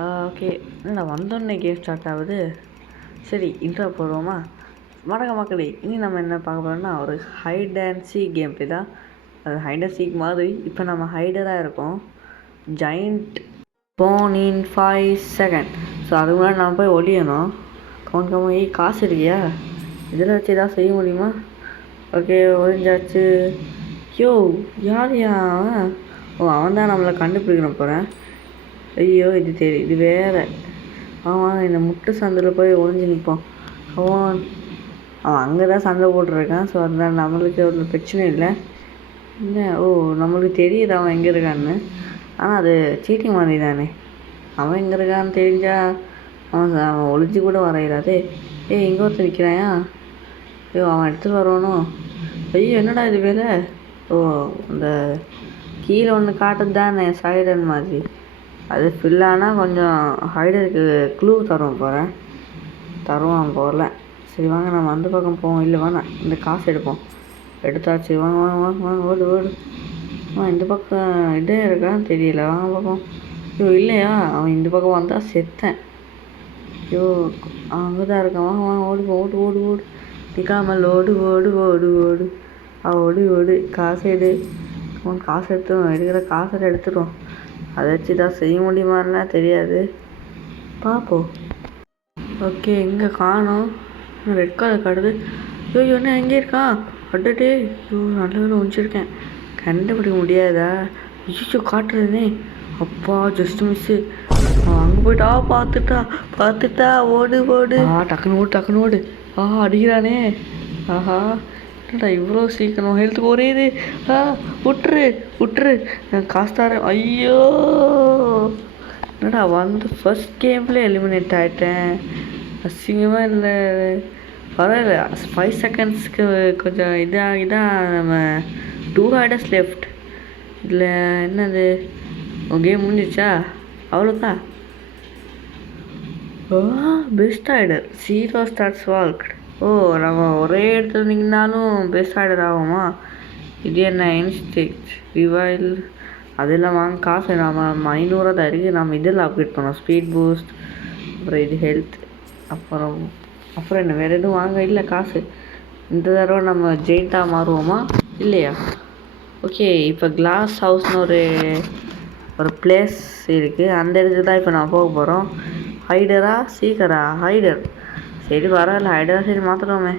Okay. என்னடா வந்தோடனே game start ஆகுது. சரி, இன்ட்ரோ போடுவோமா? வணக்கம் மக்களே, இனி நம்ம என்ன பார்க்க போகிறோம்னா ஒரு hide and seek game play தான். அது ஹைட் அண்ட் சீக் மாதிரி இப்போ நம்ம ஹைடராக இருக்கோம். ஜாயிண்ட் போன் இன் 5 செகண்ட். ஸோ அதுக்கு முன்னாடி நம்ம போய் ஒழியணும். கவுன் காசு இருக்கியா? இதில் வச்சு எதாவது செய்ய முடியுமா? ஓகே, ஒழிஞ்சாச்சு. யோ, யார் அவன்? ஓ, அவன் தான் நம்மளை கண்டுபிடிக்கணும் போகிறேன். ஐயோ, இது வேற. அவன் இந்த முட்டு சந்தில் போய் ஒளிஞ்சு நிற்போம். அவன் அங்கே தான் சண்டை போட்டுருக்கான். ஸோ அதனால் நம்மளுக்கு ஒரு பிரச்சனை இல்லை. என்ன, ஓ, நம்மளுக்கு தெரியுது அவன் எங்கே இருக்கான்னு. ஆனால் அது சீட்டிங் மாதிரி தானே. அவன் எங்கே இருக்கான்னு தெரிஞ்சால் அவன் ஒளிஞ்சு கூட வரையிடாதே. இங்கே ஒருத்தர் நிற்கிறாயா? ஐயோ, அவன் எடுத்துகிட்டு வரணும். ஐயோ, என்னடா இது வேலை? ஓ, இந்த கீழே ஒன்று காட்டுது தானே சைரன் மாதிரி. அது ஃபில்லானால் கொஞ்சம் ஹைடருக்கு க்ளூ தருவான் போகல. சரி வாங்க, நம்ம அந்த பக்கம் போவோம். இல்லை வேணாம், இந்த காசு எடுத்தாச்சு. வாங்க வாங்க வாங்க வாங்க, ஓடு. இந்த பக்கம் இதே இருக்கான்னு தெரியல. வாங்க பார்ப்போம். ஐயோ, இல்லையா? அவன் இந்த பக்கம் வந்தால் செத்தேன். ஐயோ, அங்கே தான் இருக்கான். வாங்க வாங்க, ஓடு நிற்காமல் ஓடு. ஓடு. காசு எடுக்கிற காசை எடுத்துடும். அதை வச்சு தான் செய்ய முடியுமான்னா தெரியாது, பார்ப்போம். ஓகே, எங்கே காணோம்? ரெட் கலர் காட்டுது. ஐயோ, என்ன எங்கே இருக்கான்? அட்டே, ஐயோ, நல்ல முடிச்சிருக்கேன். கண்டுபிடிக்க முடியாதா? ஐயோ, காட்டுறதுனே. அப்பா, ஜஸ்ட் மிஸ்ஸு. அங்கே போயிட்டா. பார்த்துட்டா. ஓடு. டக்குன்னு ஓடு. அடிக்கிறானே. ஆஹா, என்னடா இவ்வளோ சீக்கிரம்? ஹெல்த் குறையுது. விட்டுரு. நான் காசு தரேன். ஐயோ, என்னடா ஃபர்ஸ்ட் கேம்லேயே எலிமினேட் ஆகிட்டேன். அசிங்கமாக இல்லை. பரவாயில்ல, 5 செகண்ட்ஸ்க்கு கொஞ்சம் இதான் நம்ம 2 ஹைடர்ஸ் லெஃப்ட். இதில் என்னது, கேம் முடிஞ்சிச்சா? அவ்வளோதான். Best ஹைடர் 0 starts வால்க்ட். ஓ, நம்ம ஒரே இடத்துல நின்னாலும் பெஸ்ட் ஹைடர் ஆகுமா? இது என்ன இன்ஸ்டிக்ட் ரிவைல்? அதெல்லாம் வாங்க காசு. நம்ம 500 தான் இருக்குது. நம்ம இதில் அப்கிரேட் பண்ணோம். ஸ்பீட் பூஸ்ட், அப்புறம் இது ஹெல்த், அப்புறம் என்ன வேறு எதுவும் வாங்க இல்லை காசு. இந்த தடவை நம்ம ஜெயிண்ட்டாக மாறுவோமா இல்லையா? ஓகே, இப்போ கிளாஸ் ஹவுஸ்னு ஒரு பிளேஸ் இருக்குது. அந்த இடத்துக்கு தான் இப்போ நான் போக போகிறோம். ஹைடரா சீக்கரா? ஹைடர். சரி, பரவாயில்ல, ஹைடரா. சரி, மாற்றிடுவோமே.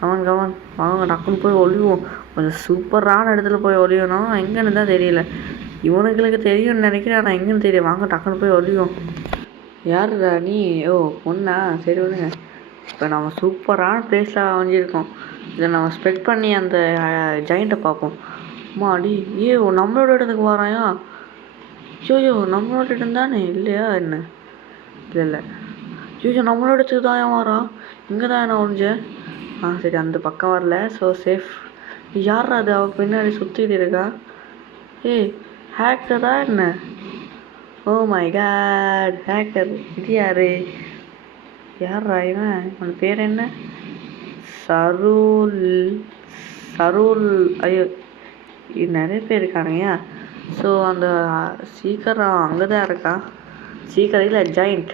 கவன் வாங்க, டக்குன்னு போய் ஒழிவோம். கொஞ்சம் சூப்பரான இடத்துல போய் ஒழியணும். எங்கன்னு தான் தெரியல. இவனுங்களுக்கு தெரியும்னு நினைக்கிறேன், ஆனால் எங்கேன்னு தெரியும். வாங்க, டக்குன்னு போய் ஒழிவோம். யாருடா நீ? ஓ, பொண்ணா? சரி விடுங்க. இப்போ நம்ம சூப்பரான பிளேஸில் அமைஞ்சிருக்கோம். இதை நம்ம ஸ்பெக்ட் பண்ணி அந்த ஜாயிண்ட்டை பார்ப்போம். அடி, நம்மளோட இடத்துக்கு வராயா? ஐயோ, நம்மளோட இடம் தானே இல்லையா? என்ன இல்லை. நம்மளோட இடத்துக்கு தான் ஏன் வரான்? இங்கே தான் என்ன ஒழிஞ்சேன். சரி, அந்த பக்கம் வரல. So safe. யாரா அது? அவள் பின்னாடி சுற்றிட்டு இருக்கா. ஹேக்கரா என்ன? Oh my god, hacker. இது யாரா இவன்? அவன் பேர் என்ன? சரூல். ஐயோ, இது நிறைய பேர் இருக்கானுங்க. ஸோ அந்த சீக்கிரம் அங்கே தான் இருக்கான். சீக்கிரம் இல்லை, ஜாயிண்ட்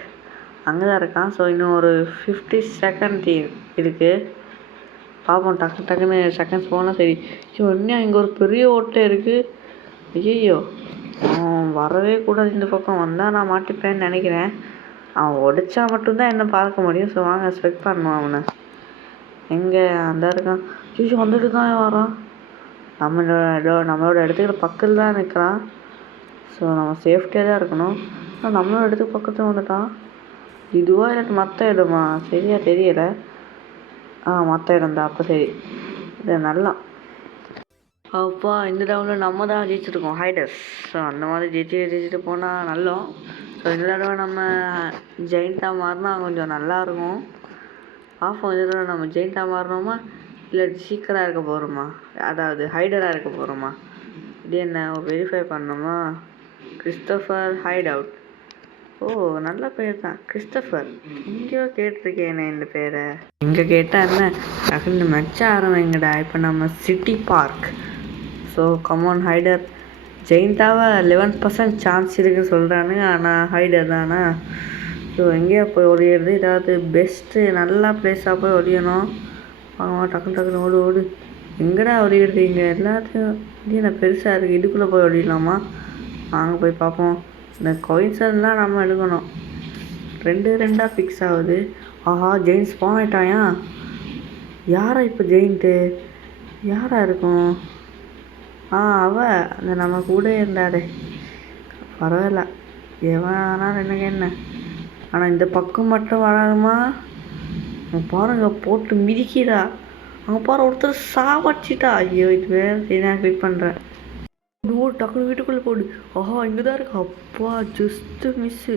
அங்கே தான் இருக்கான். ஸோ இன்னும் ஒரு 50 செகண்ட் இருக்குது. பார்ப்போம். டக்குன்னு செகண்ட்ஸ் போனால் சரி. இன்னும் இங்கே ஒரு பெரிய ஓட்டை இருக்குது. ஐயோ, அவன் வரவே கூடாது. இந்த பக்கம் வந்தால் நான் மாட்டிப்பேன்னு நினைக்கிறேன். அவன் உடைச்சா மட்டும்தான் என்ன பார்க்க முடியும். ஸோ வாங்க, ஸ்பெக்ட் பண்ணுவான் அவனை. எங்கே அந்த இருக்கான்? வந்துட்டு தான் வரான். நம்மளோட இடத்துக்கு பக்கத்தில் தான் நிற்கிறான். ஸோ நம்ம சேஃப்டியாக தான் இருக்கணும். நம்மளோட இடத்துக்கு பக்கத்தில் வந்துட்டான். இதுவா இல்லாட்டி மற்ற இடமா? சரியா தெரியலை. மற்ற இடம் தான். அப்போ சரி, இது நல்லா. அப்பா, இந்த ரவுண்டில் நம்ம தான் ஜெயிச்சிருக்கோம், ஹைடர்ஸ். ஸோ அந்த மாதிரி ஜெயிச்சுட்டு போனால் நல்லா. ஸோ இந்த தடவை நம்ம ஜெயிண்ட்டாக மாறினா கொஞ்சம் நல்லாயிருக்கும். பார்ப்போம், இந்த தடவை நம்ம ஜெயிண்ட்டாக மாறினோமா இல்லை சீக்கிரம் இருக்க போகிறோமா, அதாவது ஹைடராக இருக்க போகிறோமா? இது என்ன வெரிஃபை பண்ணோமா? Christopher height out. ஓ, நல்ல பேர் தான், கிறிஸ்டோஃபர். எங்கேயோ கேட்டிருக்கேனே இந்த பேரை. இங்கே கேட்டால் என்ன டக்குன்னு மெச்ச ஆரம்பிங்கடா. இப்போ நம்ம city park. So come on Hyder, ஜெயின்ட்டாக 11% சான்ஸ் இருக்குன்னு சொல்கிறானுங்க. ஆனால் ஹைடர் தானே. ஸோ எங்கேயா போய் ஒளியிறது, ஏதாவது பெஸ்ட்டு நல்ல பிளேஸாக போய் ஒளியணும். டக்குன்னு டக்குன்னு ஓடு ஓடு. எங்கடா ஒளியிறது? இங்கே எல்லாத்தையும் நான் பெருசாக இருக்குது, இதுக்குள்ளே போய் ஒளியலாமா? வாங்க போய் பார்ப்போம். இந்த கொயின்ஸ்லாம் நம்ம எடுக்கணும். 2 ஃபிக்ஸ் ஆகுது. ஆஹா, ஜெயின் ஸ்பான் ஆகிட்டாயா? யாரா இப்போ ஜெயின்ட்டு? யாரா இருக்கும்? அந்த நம்ம கூட இருந்தாரு. பரவாயில்ல, எவன் ஆனாலும் எனக்கு என்ன. ஆனால் இந்த பக்கம் மட்டும் வராதுமா. பாருங்க, போட்டு மிதிக்கிறா. அங்கே பாரு, ஒருத்தர் சாவடிச்சிட்டா. ஐயோ, இது வேறு சரி, நான் கிளிக் பண்ணுறேன். டக்குனு வீட்டுக்குள்ளே போடு. இங்கே தான் இருக்கு. அப்பா, ஜஸ்ட்டு மிஸ்ஸு.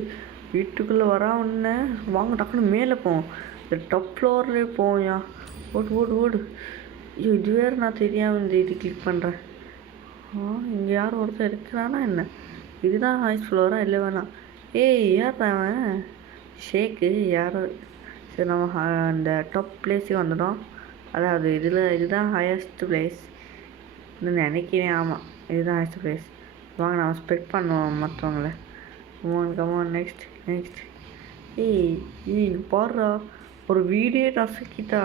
வீட்டுக்குள்ளே வரா ஒன்று. வாங்க டக்குனு மேலே போவோம். இந்த டாப் ஃப்ளோர்லேயே போவோம்யா. ஓடு ஓடு ஓடு. ஐயோ, இது வேறு நான் தெரியாமல் இந்த இது கிளிக் பண்ணுறேன். இங்கே யாரும் ஒருத்தர் இருக்கிறானா என்ன? இதுதான் ஹைஸ் ஃப்ளோரா இல்லை வேணாம்? யார் அவன்? ஷேக்கு யாரோ. சரி, நம்ம அந்த டாப் பிளேஸுக்கு வந்துட்டோம். அதாவது இதுதான் ஹையஸ்ட் பிளேஸ் நினைக்கிறேன். ஆமாம், இதுதான் ஹையஸ்ட் பிளேஸ். வாங்க நம்ம ஸ்பெக்ட் பண்ணுவோம் மற்றவங்கள. Come on next. பாடுறா, ஒரு வீடியோ நசுக்கிட்டா.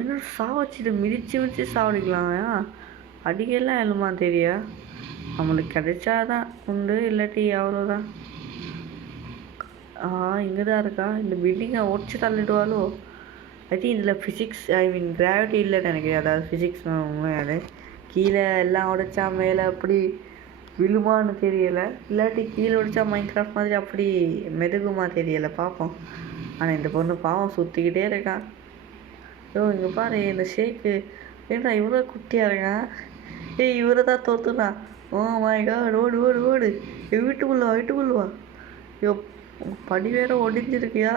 என்ன சாவச்சிட்டு மிதிச்சு சாவடிக்கலாம். அடிக்கலாம் எழுமா தெரியா? நம்மளுக்கு கிடைச்சாதான் உண்டு, இல்லாட்டி அவ்வளோதான். இங்கே தான் இருக்கா? இந்த பில்டிங்கை உடச்சி தள்ளிடுவாளோ? ஐ திங்க் இதில் ஃபிசிக்ஸ், கிராவிட்டி இல்லைன்னு நினைக்கிறேன். அதாவது ஃபிசிக்ஸ் உண்மையாது. கீழே எல்லாம் உடைச்சா மேலே அப்படி விழுமான்னு தெரியலை, இல்லாட்டி கீழே உடைச்சா மைன்கிராஃப்ட் மாதிரி அப்படி மெதுகுமா தெரியலை. பார்ப்போம். ஆனால் இந்த பொண்ணு பாவம் சுற்றிக்கிட்டே இருக்கான். இங்கே பாரு, இந்த ஷேக்கு ஏன்டா இவ்வளோ குட்டியாக இருக்கான்? இவரை தான் தோத்துனா. மை காட், ஓடு ஓடு ஓடு. வீட்டுக்குள்ளவா. ஐயோ, படி வேற ஒடிஞ்சிருக்கியா?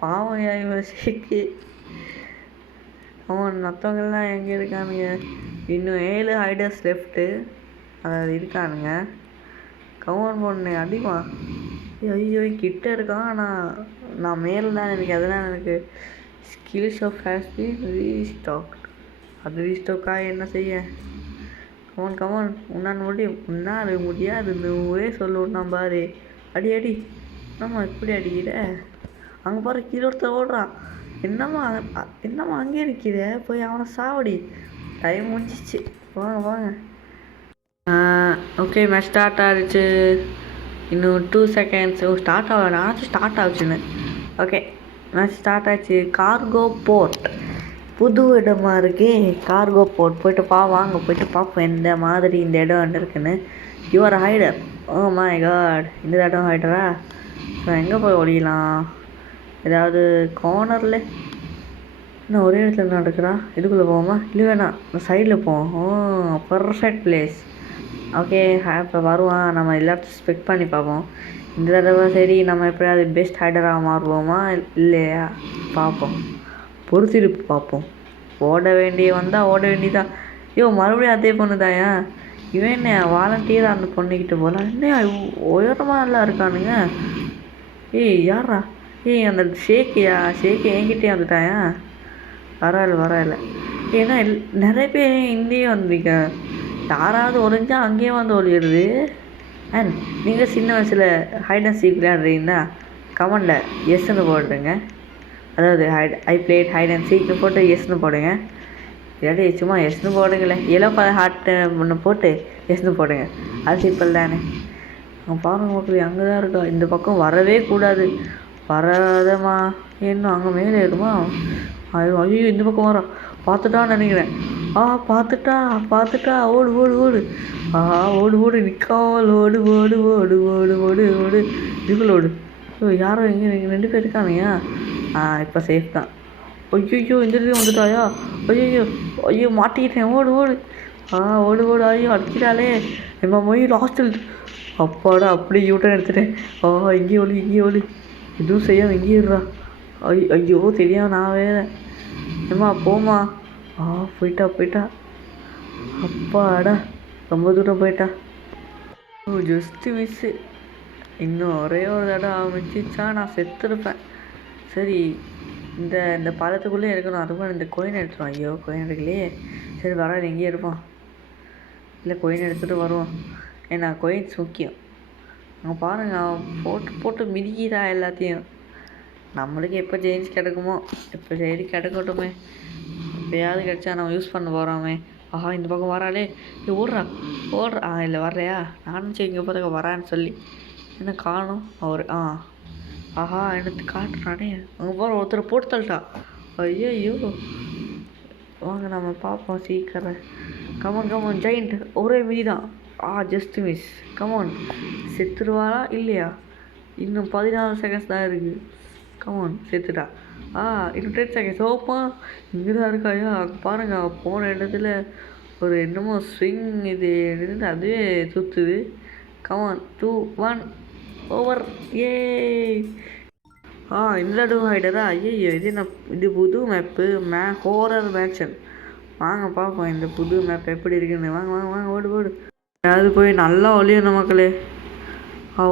பாவம் இவன் ஷேக்கு. மற்றவங்கெல்லாம் எங்கே இருக்கானுங்க? இன்னும் 7 ஹைடர்ஸ் லெஃப்ட்டு, அதாவது இருக்கானுங்க. கவுன் பொண்ணு அடிமா. ஐயோ, கிட்ட இருக்கான். ஆனால் நான் மேலே தான் எனக்கு. அதெல்லாம் எனக்கு ஸ்கில்ஸ் ஆஃப் ஹேஸ் பீன் ரீஸ்டாக்ட். அது ரீஸ்டாக்காக என்ன செய்ய? கமான் உன்னால் முடியாது. நூறே சொல்லுவோம் பாரு. அடி நம்ம இப்படி அடிக்கிற. அங்கே பாரு, கீழே ஒருத்தர் ஓடுறான். என்னம்மா அங்கே இருக்கிற? போய் அவனை சாவடி. டைம் முடிஞ்சிச்சு. வாங்க. ஓகே, மேட்ச் ஸ்டார்ட் ஆகிடுச்சு. இன்னும் 2 செகண்ட்ஸ். ஸ்டார்ட் ஆகல. நானும் ஸ்டார்ட் ஆகுச்சுன்னு. ஓகே, மேட்ச் ஸ்டார்ட் ஆகிடுச்சு. கார்கோ போர்ட், புது இடமா இருக்கே. கார்கோ போர்ட் போயிட்டு வாங்க போயிட்டு பார்ப்போம் எந்த மாதிரி இந்த இடம் இருக்குன்னு. யுவர் ஹைடர். மை காட், இந்த இடம் ஹைடரா? ஸோ எங்கே போய் ஒழியலாம்? ஏதாவது கார்னரில் இன்னும் ஒரே இடத்துல நடக்கிறா. இதுக்குள்ளே போவோமா? இல்லை வேணாம், சைடில் போவோம். Perfect place. ஓகே, இப்போ வருவான். நம்ம எல்லாத்தையும் ஸ்பெக்ட் பண்ணி பார்ப்போம். இந்த தடவை சரி, நம்ம எப்படியாவது பெஸ்ட் ஹைடராக மாறுவோமா இல்லையா பார்ப்போம். பொறுத்திருப்பு பார்ப்போம். ஓட வேண்டியதான். மறுபடியும் அதே பொண்ணுதாயா? இவன் என்ன வாலண்டியராக அந்த பொண்ணுக்கிட்ட போகலாம்? என்ன உயரமாக நல்லா இருக்கானுங்க. யாரா? அந்த ஷேக்கு என்கிட்டே வந்துட்டாயா? பரவாயில்ல. ஏன்னா நிறைய பேர் இங்கேயே வந்துருக்க. யாராவது ஒளிஞ்சா அங்கேயே வந்து ஒளியிடுது. அண்ட் நீங்கள் சின்ன வயசில் ஹைட் அண்ட் சீக் விளையாடுறீங்கன்னா கமெண்டில் எஸ்ன்னு போடுறேங்க. அதாவது ஐ பிளேட் ஹைட் அண்ட் சீக்னு போட்டு எஸ்ன்னு போடுங்க. இல்லாட்டி சும்மா எஸ்ன்னு போடுங்களேன். ஹார்ட் ஒன்று போட்டு எஸ்ன்னு போடுங்க. அது சிம்பிள் தானே. பாருங்க மக்கள், அங்கே தான் இருக்கா. இந்த பக்கம் வரவே கூடாது. வராதம்மா. இன்னும் அங்கே மேலே ஏறுமா? ஐயோ, இந்த பக்கம் வரோம். பார்த்துட்டான்னு நினைக்கிறேன். பார்த்துட்டா. ஓடு ஓடு. நிற்காமல் ஓடு. இதுக்குள்ள ஓடு. யாரோ இங்கே 2 பேர் இருக்கானுங்க. இப்போ சேஃப் தான். ஐயோ, இந்த இடத்துல வந்துட்டாயா? ஐயோ மாட்டிக்கிட்டேன். ஓடு ஓடு. ஐயோ, அடிக்கிறாளே. நம்ம மொய் ஹாஸ்டல். அப்பாடா, அப்படியே யூட்டன் எடுத்துட்டேன். இங்கே ஒளி. எதுவும் செய்யாம இங்கே இருறா. ஐயோ தெரியாம நான் வேற. ஏம்மா போமா. போயிட்டா. அப்பாடா, ரொம்ப தூரம் போயிட்டா. Just miss. இன்னும் ஒரே ஒரு தடவை ஆரம்பிச்சிச்சா நான் செத்துருப்பேன். சரி, இந்த பாலத்துக்குள்ளே இருக்கணும். அதுவும் இந்த கோயின் எடுத்துரும். ஐயோ, கோயின் எடுக்கலையே. சரி, வராது, இங்கேயே இருப்பான். இல்லை கொயின் எடுத்துகிட்டு வருவோம். ஏன்னா கொயின்ஸ் முக்கியம். அங்கே பாருங்க போட்டு போட்டு மிதிக்கிறா எல்லாத்தையும். நம்மளுக்கு எப்போ ஜெயின்ஸ் கிடைக்குமோ, எப்போ சரி கிடைக்கட்டுமே, எப்போயாவது கிடைச்சா நம்ம யூஸ் பண்ண போகிறோமே. ஆஹா இந்த பக்கம் வராளே, ஓடுறா ஓடுறா. இல்லை வர்றையா, நானும் சரி இங்கே பார்த்துக்க வரான்னு சொல்லி என்ன காணும் அவர். ஆஹா எடுத்து காட்டுறானே, அங்கே போகிற ஒருத்தர் போட்டு தள்ளிட்டா. ஐயோ வாங்க நம்ம பார்ப்போம் சீக்கிரம். கமான் ஜெயிண்ட் ஒரே மிதி தான். Just miss. கமான் செத்துருவாளா இல்லையா? இன்னும் 14 செகண்ட்ஸ் தான் இருக்குது. கமான் செத்துட்டா. இன்னும் 10 செகண்ட்ஸ். ஓப்பா இங்கே தான் இருக்காயா? அங்கே பாருங்க போன இடத்துல ஒரு என்னமோ ஸ்விங் இது இருந்து அதுவே சுற்றுது. Come on 2 1 over. ஏ இந்த இடம் ஆகிட்டதா? ஐயோ இது புது மேப்பு, ஹோரர் மேட்சன். வாங்க பார்ப்போம் இந்த புது மேப் எப்படி இருக்குன்னு. வாங்க வாங்க வாங்க ஓடு. அது போய் நல்லா ஒளியணும் மக்களே.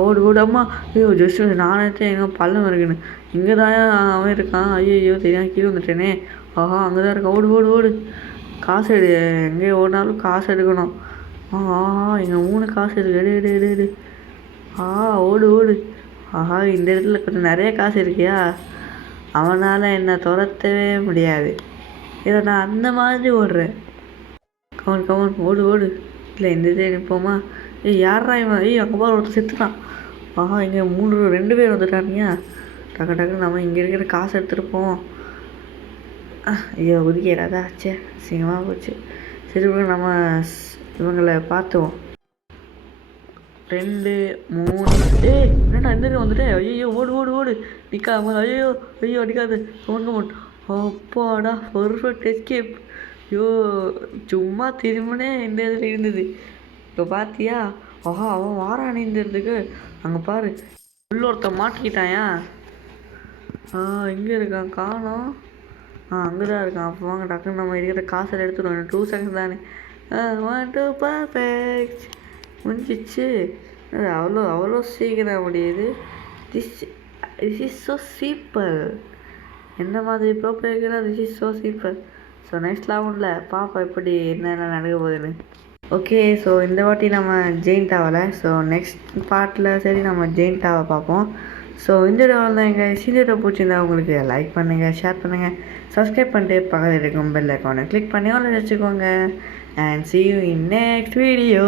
ஓடு அம்மா. ஐயோ ஜஸ்ட் நானே எங்கே பள்ளம் இருக்குன்னு. இங்கே தான் அவன் இருக்கான். ஐயோ தெரியாமல் கீழே வந்துட்டேனே. அங்கே தான் இருக்கான். ஓடு காசு எடு. எங்கே ஓடினாலும் காசு எடுக்கணும். இங்கே 3 காசு இருக்கு. எடு. ஓடு. இந்த இடத்துல கொஞ்சம் நிறைய காசு இருக்கியா? அவனால் என்னை துரத்தவே முடியாது. இதை நான் அந்த மாதிரி ஓடுறேன். கவன் ஓடு. இல்லை இந்த இதே நிற்போமா? யாரா இவன்? அங்கே போகிற ஒருத்தர் செத்துட்டான். இங்கே 2 பேர் வந்துட்டானுங்க. டக்கு நம்ம இங்கே இருக்கிற காசு எடுத்துருப்போம். ஐயோ ஒதுக்கிடாதா? சீக்கிரமாக போச்சு. சரி நம்ம இவங்களை பார்த்துவோம். 2 3 என்னடா இந்த வந்துட்டேன். ஐயோ ஓடு நிற்காம. ஐயோ அடிக்காது. கமன் அப்பாடா பர்ஃபெக்ட் எஸ்கேப். ஐயோ சும்மா திரும்பினே இந்த இதில் இருந்தது. இப்போ பார்த்தியா? அவன் வாரானே இந்த இடத்துக்கு. அங்கே பாரு உள்ள ஒருத்தன் மாட்டிக்கிட்டாயா? எங்கே இருக்கான் காணோம். அங்கே தான் இருக்கான். அப்போ வாங்க டக்குன்னு நம்ம இருக்கிற காசை எடுத்துடுவோம். 2 செகண்ட்ஸ் தானே. 1 2 பர்ஃபெக்ட் முடிஞ்சிச்சு. அவ்வளோ சீக்கிரம் முடியுது. This is so simple. என்ன மாதிரி ப்ரோ பிளேயர்னா this is so simple. So next லெவலில் பார்ப்போம் எப்படி என்னென்ன நடக்க போகுதுன்னு. ஓகே ஸோ இந்த வாட்டி நம்ம ஜெயிண்ட் ஆகலை. ஸோ நெக்ஸ்ட் பார்ட்டில் சரி நம்ம ஜெயிண்ட் ஆக பார்ப்போம். ஸோ இந்த வீடியோவில் தான் எங்கள் வீடியோ பிடிச்சிருந்தா உங்களுக்கு லைக் பண்ணுங்கள், ஷேர் பண்ணுங்கள், சப்ஸ்கிரைப் பண்ணிட்டு பக்கத்தில் இருக்கும் பெல் ஐக்கானை கிளிக் பண்ணி ஆல் வச்சுக்கோங்க. And see you in next video.